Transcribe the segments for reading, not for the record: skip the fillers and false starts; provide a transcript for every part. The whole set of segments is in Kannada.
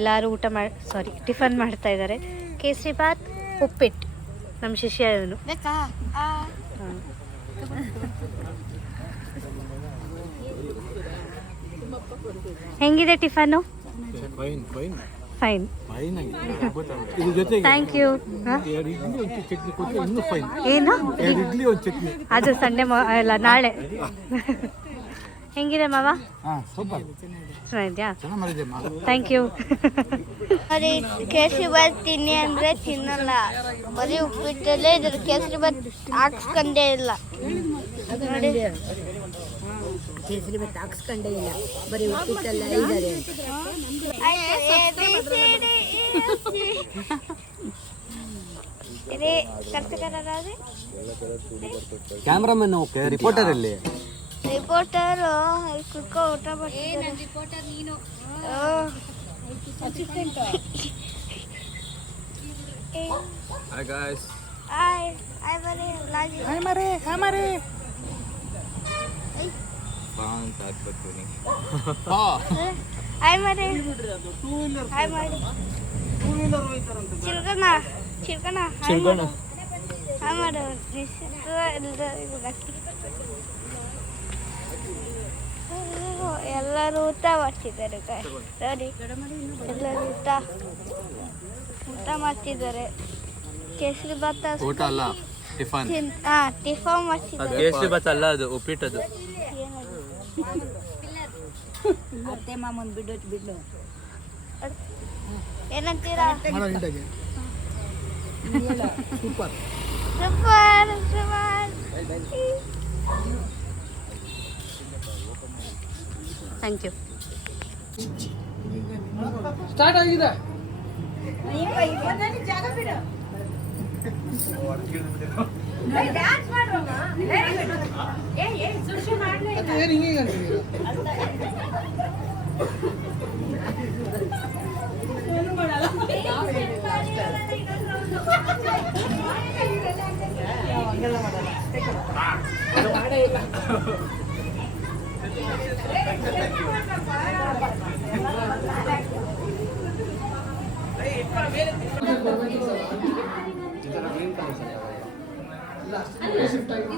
ಎಲ್ಲರೂ ಟಿಫನ್ ಮಾಡ್ತಾ ಇದ್ದಾರೆ. ಕೇಸರಿ ಬಾತ್, ಉಪ್ಪಿಟ್ಟು. ನಮ್ಮ ಶಿಷ್ಯ ಇವನು. ಹೆಂಗಿದೆ ಟಿಫನ್ನು? ಫೈನ್. Thank you. ಏನು ಅದು ಸಂಡೇ ಅಲ್ಲ, ನಾಳೆ. ಹೆಂಗಿದೆ ಮಾವ? ಚೆನ್ನಾಗಿದ್ಯಾ? Thank you. ಬರೀ ಕೇಸರಿ ಬಾತ್ ತಿನ್ನಿ ಅಂದರೆ ತಿನ್ನಲ್ಲ. ಬರೀ ಉಪ್ಪಿಟ್ಟಲ್ಲೇ ಇದ್ರ ಕೇಸರಿ ಬಾತ್ ಹಾಕ್ಸ್ಕೊಂಡೇ ಇಲ್ಲ. ನೋಡಿ, ಕೇಸರಿ ಬಾತ್ ಹಾಕ್ಸ್ಕೊಂಡೇ ಇಲ್ಲ, ಬರೀ ಉಪ್ಪಿಟ್ಟಲ್ಲ ಇದ್ದಾರೆ. ಕ್ಯಾಮ್ರಾಮನ್ ರಿಪೋರ್ಟರ್ ಅಲ್ಲಿ ರಿಪೋರ್ಟರ್ ಕುತ್ಕೊ ಊಟ ಮಾಡ್ತಿದ್ದಾರೆ. Hi guys. Hi Mare, Laji. Hi Mare. Fun start butuni. Hi Mare. Hi Mare. Chilgana. Hi Mare. ಎಲ್ಲರೂ ಊಟ ಮಾಡ್ತಿದ್ದಾರೆ. ನೋಡಿ, ಎಲ್ಲರೂ ಊಟ ಮಾಡ್ತಿದ್ದಾರೆ. ಕೇಸರಿ ಬಾತ್ ಊಟ ಅಲ್ಲ, ಟಿಫನ್. ಟಿಫನ್ ಮಾಡ್ತಿದ್ದಾರೆ. ಕೇಸರಿ ಬಾತ್ ಅಲ್ಲ, ಅದು ಉಪ್ಪಿಟ್ಟದು. ಅತ್ತೆ ಮಾಮನ್ ಬಿಡು. ಏನಂತೀರಾ? ಸೂಪರ್. Thank you. ಸ್ಟಾರ್ಟ್ ಆಗಿದೆ.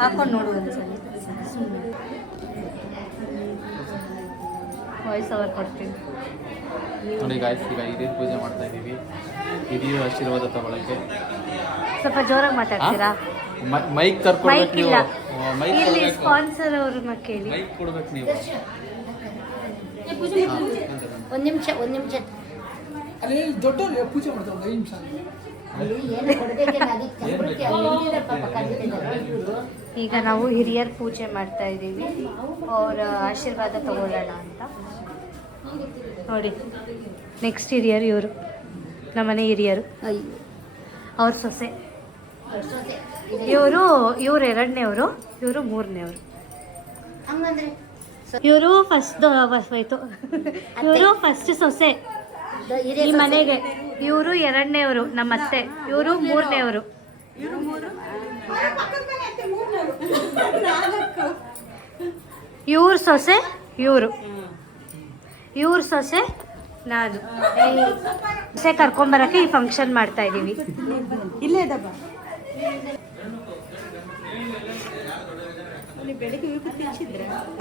ಹಾಕೊಂಡು ನೋಡು ಒಂದ್ಸಲ. ವಾಯ್ಸ್ ಓವರ್ ಕೊಡ್ತೀನಿ ನೋಡಿ ಗಾಯ್ಸ್. ಈಗ ಹಿರಿಯರ ಪೂಜೆ ಮಾಡ್ತಾ ಇದ್ದೀವಿ. ಹಿರಿಯರ ಆಶೀರ್ವಾದ ತಗೊಳಕ್ಕೆ ಸ್ವಲ್ಪ ಜೋರಾಗಿ ಮಾತಾಡ್ತೀರಾ? ಮೈಕ್ ಕರ್ಕೊಡ್ಬೇಕು ನೀವು. ಇಲ್ಲಿ ಸ್ಪಾನ್ಸರ್ ಅವ್ರನ್ನ ಕೇಳಿ. ಮೈಕ್ ಕೊಡ್ಬೇಕು ನೀವು. ಒಂದು ನಿಮಿಷ ಅಲ್ಲಿ ದೊಡ್ಡವ್ರು ಪೂಜೆ ಮಾಡ್ತಾರೆ 5 ನಿಮಿಷ. ಈಗ ನಾವು ಹಿರಿಯರ ಪೂಜೆ ಮಾಡ್ತಾ ಇದ್ದೀವಿ. ಅವರ ಆಶೀರ್ವಾದ ತಗೊಳ್ಳೋಣ ಅಂತ. ನೋಡಿ, ನೆಕ್ಸ್ಟ್ ಹಿರಿಯರು ಇವರು, ನಮ್ಮನೆ ಹಿರಿಯರು. ಅವ್ರ ಸೊಸೆ. ಇವರು ಎರಡನೇವರು, ಇವರು ಮೂರನೇವರು. ಇವರು ಫಸ್ಟ್ ಹೋಯ್ತು. ಇವರು ಫಸ್ಟ್ ಸೊಸೆ ಈ ಮನೆಗೆ. ಇವರು ಎರಡನೇವರು, ನಮ್ಮ ಅತ್ತೆ. ಇವರು ಮೂರನೇವರು. ಇವ್ರ ಸೊಸೆ ಇವ್ರ ಸೊಸೆ ನಾನು. ಸೊಸೆ ಕರ್ಕೊಂಬರಕ್ಕೆ ಈ ಫಂಕ್ಷನ್ ಮಾಡ್ತಾ ಇದ್ದೀವಿ. ಇಲ್ಲೇ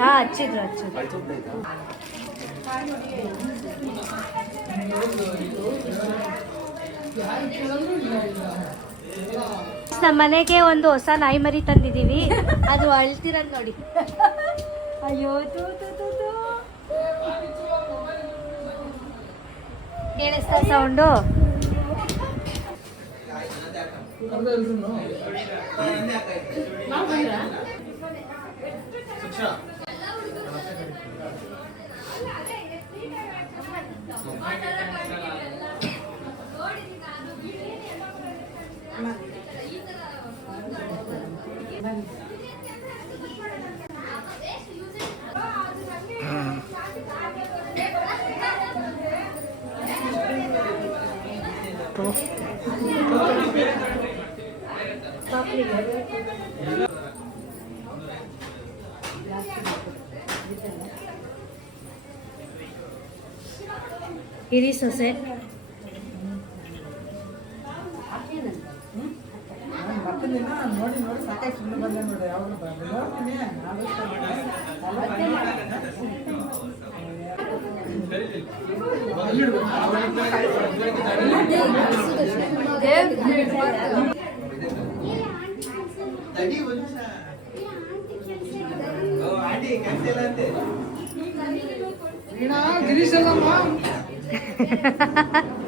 ಹಚ್ಚಿದ್ರು. ನಮ್ಮ ಮನೆಗೆ ಒಂದು ಹೊಸ ನಾಯಿ ಮರಿ ತಂದಿದ್ದೀವಿ. ಅದು ಅಳ್ತಿರೋದು ನೋಡಿ. ಅಯ್ಯೋ, ಕೇಳಿಸ್ತಾ ಸೌಂಡು? ಹಿರಿ ಸೊಸೆ. ವೀಣಾ ಗಿರೀಶ್ ಅಲ್ಲಮ್ಮ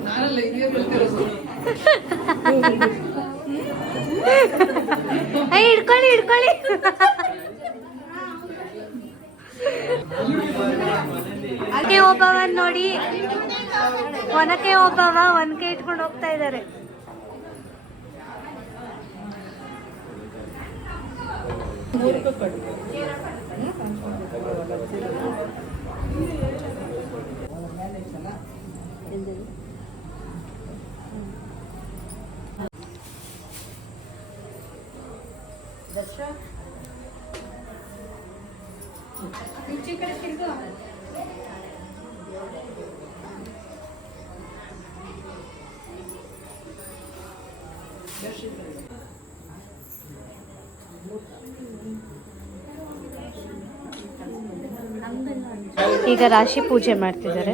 ನಾನಲ್ಲ ಇದೇ ಬರ್ತಿರೋದು. ಹಿಡ್ಕೊಳ್ಳಿ ಹಿಡ್ಕೊಳ್ಳಿ. ಹಾಗೆ ಒಬ್ಬವನ್ ನೋಡಿ, ಒನಕೆ ಒಬ್ಬವ ಒನಕೆ ಇಟ್ಕೊಂಡು ಹೋಗ್ತಾ ಇದ್ದಾರೆ. ಈಗ ರಾಶಿ ಪೂಜೆ ಮಾಡ್ತಿದ್ದಾರೆ.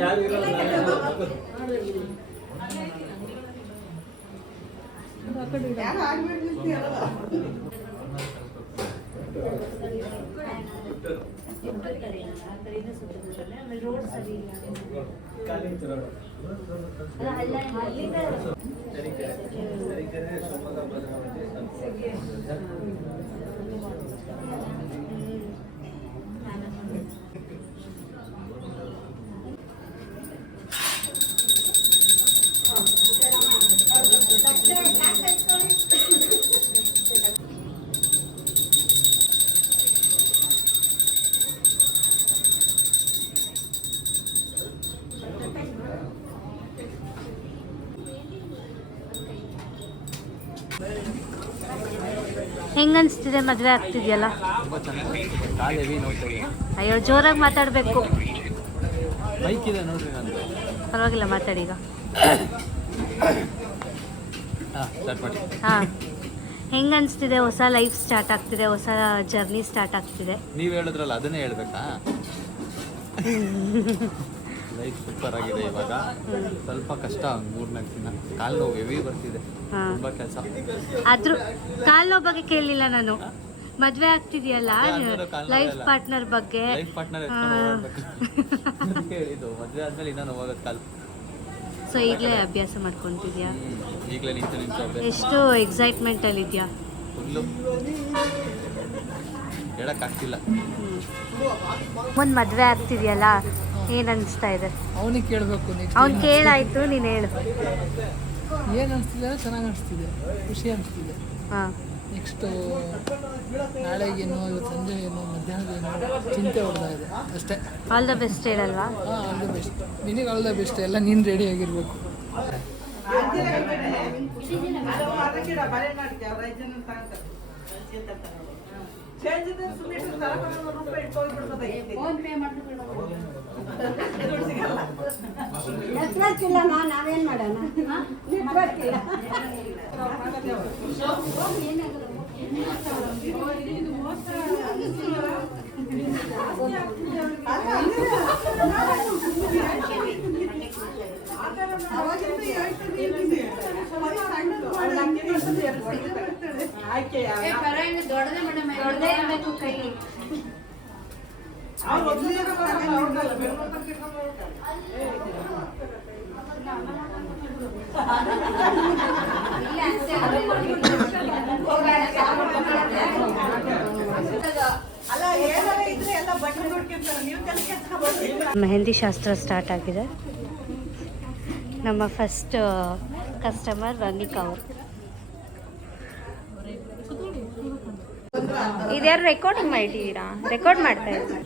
ಹೆಂಗನ್ಸ್ತಿದೆ ಮದುವೆ ಆಗ್ತಿದ್ಯಲ್ಲ? ಅಯ್ಯೋ ಜೋರಾಗಿ ಮಾತಾಡಬೇಕು. ಪರವಾಗಿಲ್ಲ ಮಾತಾಡಿ ಈಗ. ಹಾಂ, ಹೆಂಗನ್ಸ್ತಿದೆ? ಹೊಸ ಲೈಫ್ ಸ್ಟಾರ್ಟ್ ಆಗ್ತಿದೆ, ಹೊಸ ಜರ್ನಿ ಸ್ಟಾರ್ಟ್ ಆಗ್ತಿದೆ. ನೀವು ಹೇಳಿದ್ರಲ್ಲ ಅದನ್ನೇ ಹೇಳ್ಬೇಕಾ? ಲೈಫ್ ಸೂಪರ್ ಆಗಿದೆ. ಇವಾಗ ಸ್ವಲ್ಪ ಕಷ್ಟ, 3-4 ದಿನ ಕಾಲು ನೋವು ಹೆವಿ ಬರ್ತಿದೆ, ತುಂಬಾ ಕೆಲಸ. ಆದ್ರೂ ಕಾಲು ನೋವು ಬಗ್ಗೆ ಕೇಳಲಿಲ್ಲ ನಾನು. ಮದ್ವೆ ಆಗ್ತಿದೆಯಲ್ಲ, ಲೈಫ್ ಪಾರ್ಟ್ನರ್ ಬಗ್ಗೆ. ಲೈಫ್ ಪಾರ್ಟ್ನರ್ ಹೇಳಿದ್ದು ಮದುವೆ ಆದ್ಮೇಲೆ ಇನ್ನೂ ನೋವಾಗತ್ತೆ ಕಾಲು. ಸೊ ಈಗಲೇ ಅಭ್ಯಾಸ ಮಾಡ್ಕೊತಿದ್ಯಾ? ಈಗಲೇ ನಿಂತು ಎಷ್ಟು ಎಕ್ಸೈಟ್ಮೆಂಟ್ ಅಲ್ಲಿ ಇದೆಯಾ? ಫುಲ್ಲು ಹೇಳಕ್ಕಾಗ್ತಿಲ್ಲ. ಒಂದು ಮದುವೆ ಆಗ್ತಿದೆಯಲ್ಲ, ಏನು ಅನಿಸ್ತಾ ಇದೆ? ಅವನಿಗೆ ಕೇಳಬೇಕು. ಅವ್ನು ಕೇಳಾಯ್ತು, ನೀನು ಹೇಳು. ಏನು ಅನಿಸ್ತಿದೆ? ಚೆನ್ನಾಗಿ ಅನಿಸ್ತಿದೆ, ಖುಷಿ ಅನಿಸ್ತಿದೆ. ಹಾಂ, ನೆಕ್ಸ್ಟು ನಾಳೆಗೇನು, ಇವತ್ತು ಸಂಜೆ ಏನು, ಮಧ್ಯಾಹ್ನದೇನು ಚಿಂತೆ ಹೊಡ್ತಾ ಇದೆ ಅಷ್ಟೇ. ಆಲ್ ದ ಬೆಸ್ಟ್ ಹೇಳಲ್ವಾ? ಹಾಂ, ಆಲ್ ದ ಬೆಸ್ಟ್. ನಿನಗೆ ಆಲ್ ದ ಬೆಸ್ಟ್. ಎಲ್ಲ ನೀನು ರೆಡಿ ಆಗಿರಬೇಕು. ನಾವೇನ್ ಮಾಡೋಣ? ನೆಟ್ವರ್ಕ್ ಇಲ್ಲ. ದೊಡ್ಡದೇ ಇರಬೇಕು ಕೈ. ಮೆಹಂದಿ ಶಾಸ್ತ್ರ ಸ್ಟಾರ್ಟ್ ಆಗಿದೆ. ನಮ್ಮ ಫಸ್ಟ್ ಕಸ್ಟಮರ್ ರನಿಕಾ ಅವರು. ಇದ್ಯಾರು ರೆಕಾರ್ಡಿಂಗ್ ಮಾಡಿದ್ದೀರಾ? ರೆಕಾರ್ಡ್ ಮಾಡ್ತಾ ಇದ್ದೀರಾ?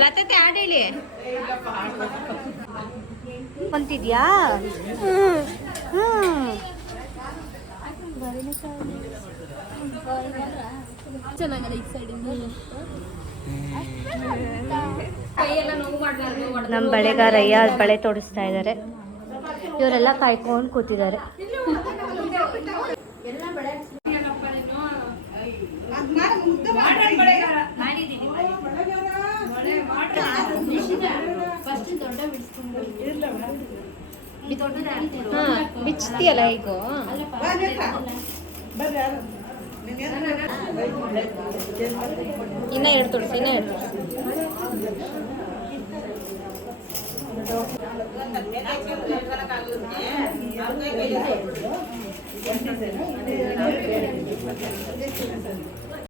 ಲತತೆ ಆಡೇಳಿ ಅಂತಿದ್ಯಾ? ನಮ್ಮ ಬಳೆಗಾರಯ್ಯ ಬಳೆ ತೋಡಿಸ್ತಾ ಇದ್ದಾರೆ. ಇವರೆಲ್ಲ ಕಾಯ್ಕೊಂಡು ಕೂತಿದ್ದಾರೆ. ಬಿಚ್ತಿಯಲ್ಲ ಈಗ ಇನ್ನ ಎರಡು ತೋರಿಸಿ, ಇನ್ನ ಎರಡು ತೋರಿಸಿ.